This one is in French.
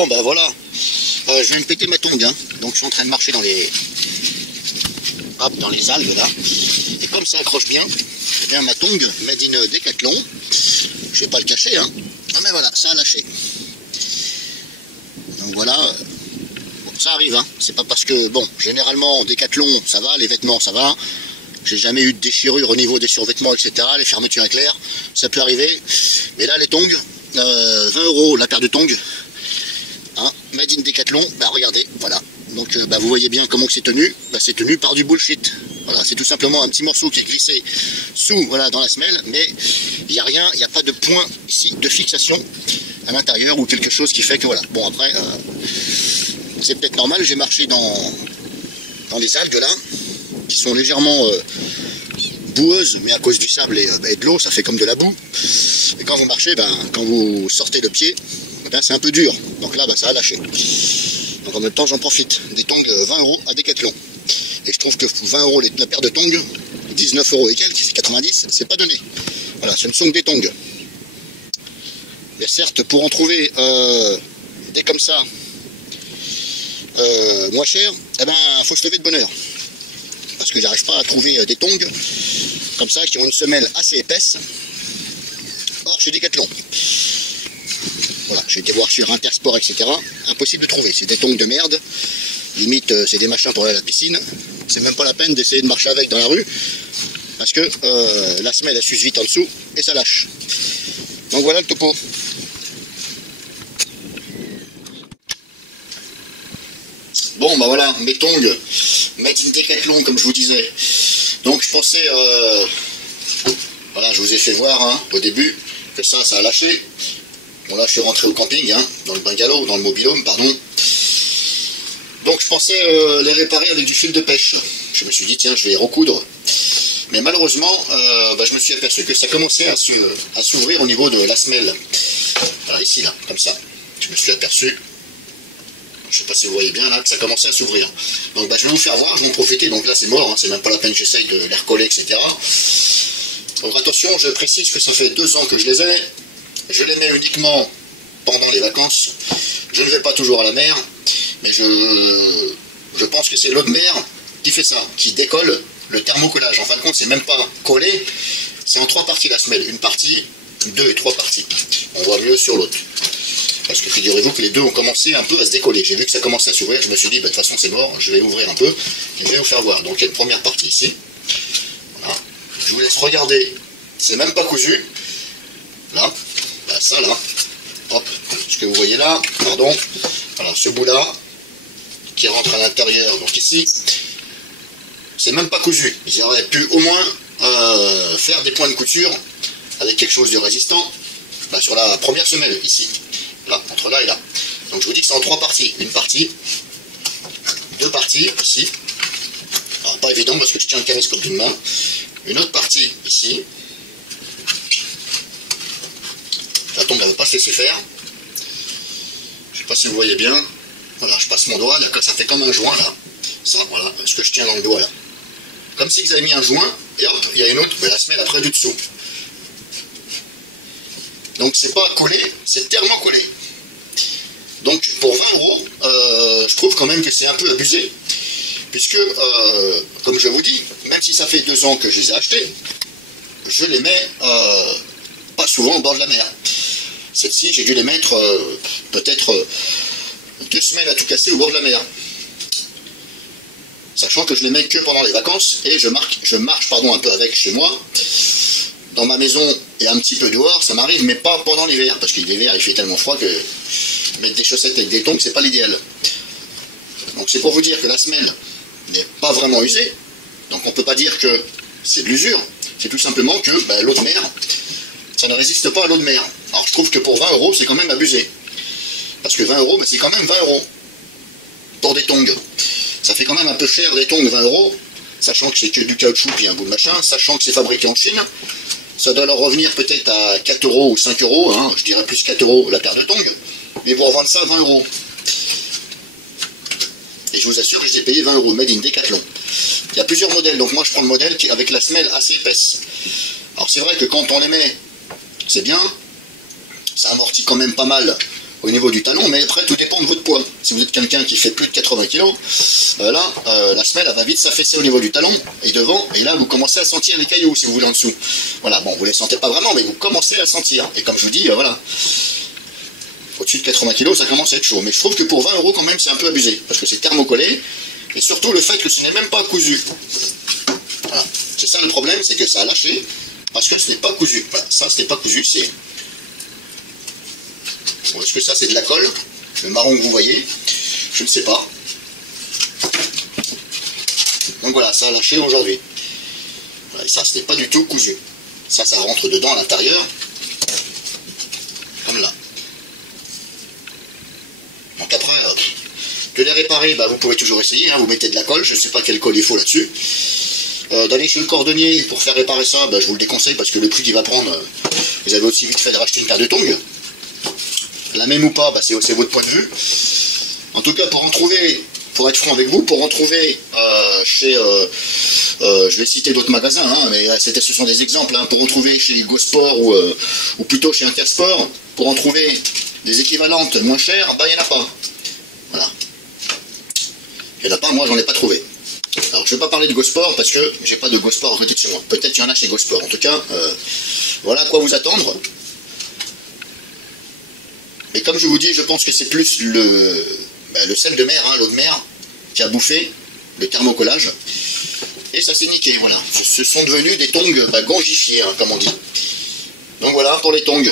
Bon bah voilà, je viens de péter ma tongue, hein. Donc je suis en train de marcher dans les... Hop, dans les algues là. Et comme ça accroche bien, eh bien ma tongue made in Decathlon, je vais pas le cacher, hein. Ah mais voilà, ça a lâché. Donc voilà, bon, ça arrive, hein. C'est pas parce que, bon, généralement Decathlon ça va, les vêtements ça va. J'ai jamais eu de déchirure au niveau des survêtements, etc. Les fermetures éclairs, ça peut arriver. Mais là, les tongs, 20 € la paire de tongs. Hein, made in Decathlon, bah regardez, voilà. Donc bah, vous voyez bien comment c'est tenu. Bah, c'est tenu par du bullshit. Voilà, c'est tout simplement un petit morceau qui est glissé sous, voilà, dans la semelle. Mais il n'y a rien, il n'y a pas de point ici de fixation à l'intérieur ou quelque chose qui fait que voilà. Bon après, c'est peut-être normal, j'ai marché dans les algues là, qui sont légèrement boueuses, mais à cause du sable et de l'eau, ça fait comme de la boue. Et quand vous marchez, ben, quand vous sortez le pied, ben, c'est un peu dur. Donc là, ben, ça a lâché. Donc en même temps, j'en profite. Des tongs 20 € à Decathlon. Et je trouve que 20 € la paire de tongs, 19 € et quelques, c'est 90, c'est pas donné. Voilà, ce ne sont que des tongs. Et certes, pour en trouver des comme ça, moins cher, eh ben, faut se lever de bonne heure. Parce que j'arrive pas à trouver des tongs comme ça qui ont une semelle assez épaisse. Or chez Decathlon. Voilà, j'ai été voir sur Intersport, etc. Impossible de trouver. C'est des tongs de merde. Limite, c'est des machins pour aller à la piscine. C'est même pas la peine d'essayer de marcher avec dans la rue. Parce que la semelle elle s'use vite en dessous et ça lâche. Donc voilà le topo. Bon bah voilà, mes tongs made in Decathlon comme je vous disais. Donc je pensais, voilà, je vous ai fait voir hein, au début que ça a lâché. Bon là je suis rentré au camping, hein, dans le bungalow, dans le mobil-home, pardon. Donc je pensais les réparer avec du fil de pêche. Je me suis dit tiens je vais les recoudre. Mais malheureusement, bah, je me suis aperçu que ça commençait à s'ouvrir au niveau de la semelle. Voilà, ici là, comme ça. Je me suis aperçu. Je sais pas si vous voyez bien là que ça commençait à s'ouvrir. Donc bah, je vais vous faire voir, je vais en profiter. Donc là c'est mort, hein, c'est même pas la peine que j'essaye de les recoller, etc. Donc attention, je précise que ça fait 2 ans que je les ai. Je les mets uniquement pendant les vacances. Je ne vais pas toujours à la mer, mais je pense que c'est l'eau de mer qui fait ça, qui décolle le thermocollage. En fin de compte, c'est même pas collé, c'est en 3 parties la semelle. Une partie, 2 et 3 parties. On voit mieux sur l'autre. Parce que figurez-vous que les deux ont commencé un peu à se décoller. J'ai vu que ça commençait à s'ouvrir, je me suis dit, bah, de toute façon c'est mort, je vais ouvrir un peu, et je vais vous faire voir. Donc il y a une première partie ici. Voilà. Je vous laisse regarder, c'est même pas cousu. Là, bah, ça là, hop, ce que vous voyez là, pardon, voilà, ce bout là, qui rentre à l'intérieur, donc ici, c'est même pas cousu. Ils auraient pu au moins faire des points de couture avec quelque chose de résistant, bah, sur la première semelle, ici. Là, entre là et là. Donc je vous dis que c'est en 3 parties. Une partie, 2 parties ici. Alors, pas évident parce que je tiens le caméscope d'une main. Une autre partie ici. La tombe ne va pas se laisser faire. Je ne sais pas si vous voyez bien. Voilà, je passe mon doigt, ça fait comme un joint là. Ça, voilà, ce que je tiens dans le doigt là. Comme si vous avez mis un joint, et hop, il y a une autre, mais la semelle après du dessous. Donc c'est pas collé, c'est thermocollé. Donc pour 20 €, je trouve quand même que c'est un peu abusé. Puisque, comme je vous dis, même si ça fait 2 ans que je les ai achetés, je les mets pas souvent au bord de la mer. Celle-ci, j'ai dû les mettre peut-être 2 semaines à tout casser au bord de la mer. Sachant que je les mets que pendant les vacances et je marche un peu avec chez moi. Dans ma maison et un petit peu dehors, ça m'arrive, mais pas pendant l'hiver, parce que l'hiver il fait tellement froid que mettre des chaussettes avec des tongs, c'est pas l'idéal. Donc c'est pour vous dire que la semelle n'est pas vraiment usée, donc on peut pas dire que c'est de l'usure, c'est tout simplement que bah, l'eau de mer, ça ne résiste pas à l'eau de mer. Alors je trouve que pour 20 € c'est quand même abusé, parce que 20 €, bah, c'est quand même 20 € pour des tongs. Ça fait quand même un peu cher des tongs 20 €, sachant que c'est que du caoutchouc et un bout de machin, sachant que c'est fabriqué en Chine. Ça doit leur revenir peut-être à 4 € ou 5 €, hein, je dirais plus 4 € la paire de tongs, mais pour revendre ça à 20 €. Et je vous assure que j'ai payé 20 € made in Decathlon. Il y a plusieurs modèles, donc moi je prends le modèle qui avec la semelle assez épaisse. Alors c'est vrai que quand on les met, c'est bien, ça amortit quand même pas mal au niveau du talon, mais après tout dépend de votre poids. Si vous êtes quelqu'un qui fait plus de 80 kg, là, la semelle elle va vite s'affaisser au niveau du talon et devant, et là vous commencez à sentir les cailloux si vous voulez en dessous. Voilà, bon, vous les sentez pas vraiment, mais vous commencez à sentir. Et comme je vous dis, voilà, au-dessus de 80 kg, ça commence à être chaud. Mais je trouve que pour 20 € quand même, c'est un peu abusé, parce que c'est thermocollé, et surtout le fait que ce n'est même pas cousu. Voilà. C'est ça le problème, c'est que ça a lâché, parce que ce n'est pas cousu. Voilà, ça, ce n'est pas cousu, c'est... Bon, est-ce que ça, c'est de la colle? Le marron que vous voyez, je ne sais pas. Donc voilà, ça a lâché aujourd'hui. Voilà, et ça, ce n'est pas du tout cousu. Ça rentre dedans à l'intérieur, comme là. Donc après, de les réparer, bah, vous pouvez toujours essayer, hein, vous mettez de la colle, je ne sais pas quelle colle il faut là-dessus. D'aller chez le cordonnier pour faire réparer ça, bah, je vous le déconseille parce que le prix qu'il va prendre, vous avez aussi vite fait de racheter une paire de tongs. La même ou pas, bah, c'est votre point de vue. En tout cas, pour en trouver, pour être franc avec vous, pour en trouver chez, je vais citer d'autres magasins, hein, mais ce sont des exemples, hein, pour en trouver chez GoSport ou plutôt chez Intersport, pour en trouver des équivalentes moins chères, bah, il n'y en a pas. Voilà. Il n'y en a pas, moi j'en ai pas trouvé. Alors je ne vais pas parler de GoSport parce que j'ai pas de GoSport à côté de chez moi. Peut-être qu'il y en a chez GoSport. En tout cas, voilà à quoi vous attendre. Mais comme je vous dis, je pense que c'est plus le sel de mer, hein, l'eau de mer, qui a bouffé le thermocollage. Et ça s'est niqué, voilà. Ce sont devenus des tongs gongifiés, hein, comme on dit. Donc voilà pour les tongs.